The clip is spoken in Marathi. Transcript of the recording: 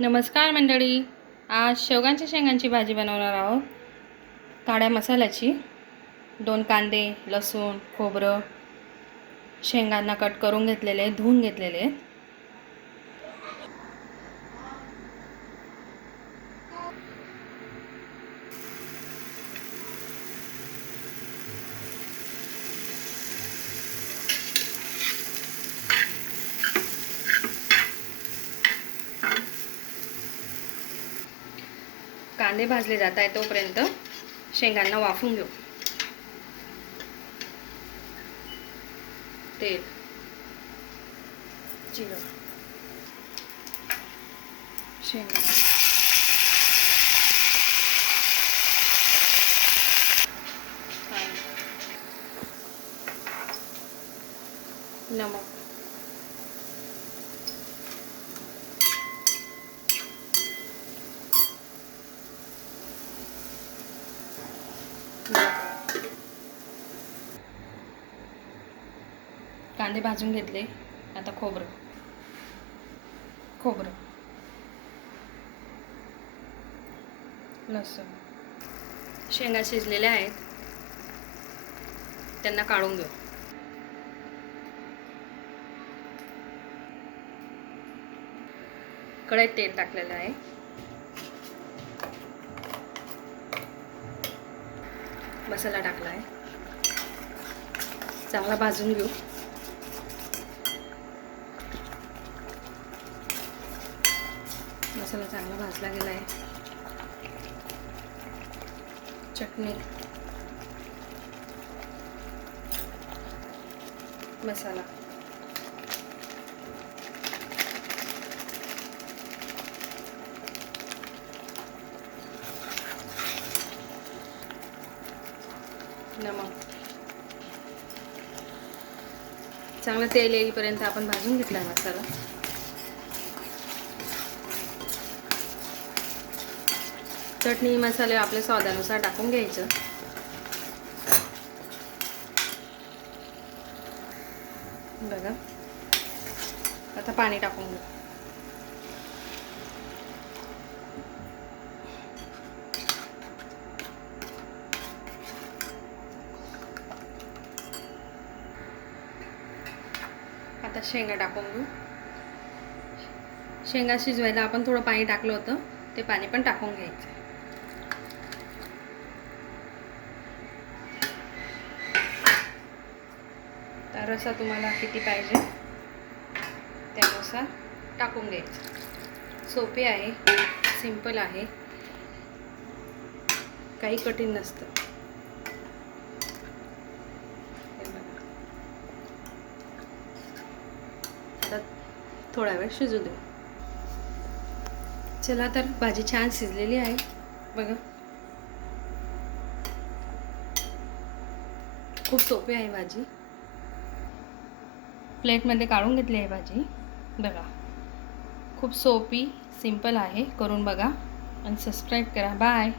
नमस्कार मंडळी. आज शेवगांच्या शेंगांची भाजी बनवणार आहोत. काळ्या मसाल्याची. 2 कांदे, लसूण, खोबरं, शेंगांना कट करून घेतलेले, धुवून घेतलेले. कांदे भाजले जात आहे तोपर्यंत शेंगांना वाफवून घेऊ. तेल, जिरं, शेंगा, नमक, कांदे भाजून घेतले. आता खोबरं, लसूण, शेंगा शिजलेल्या आहेत, त्यांना काढून घेऊ. कढईत तेल टाकलेलं आहे. मसाला टाकला आहे, चांगला भाजून घेऊ. मसाला चांगला भाजला गेला आहे. चटणी, मसाला, नमक. चांगलं तेल येईपर्यंत आपण भाजून घेतला आहे मसाला. चटणी मसाले आपल्या स्वादानुसार टाकून घ्यायचं. बघा, आता पाणी टाकून घेऊ. आता शेंगा टाकून घेऊ. शेंगा शिजवायला आपण थोडं पाणी टाकलं होतं, ते पाणी पण टाकून घ्यायचं. तर रस्सा तुम्हाला किती पाहिजे त्यानुसार टाकून घ्यायचं. सोपे आहे, सिंपल आहे, काही कठीण नसतं. आता थोडा वेळ शिजू दे. चला, तर भाजी छान शिजलेली आहे बघा. खूप सोपी आहे भाजी. प्लेटमध्ये काढून घेतली आहे भाजी बघा. खूप सोपी, सिंपल आहे. करून बघा आणि सबस्क्राईब करा. बाय.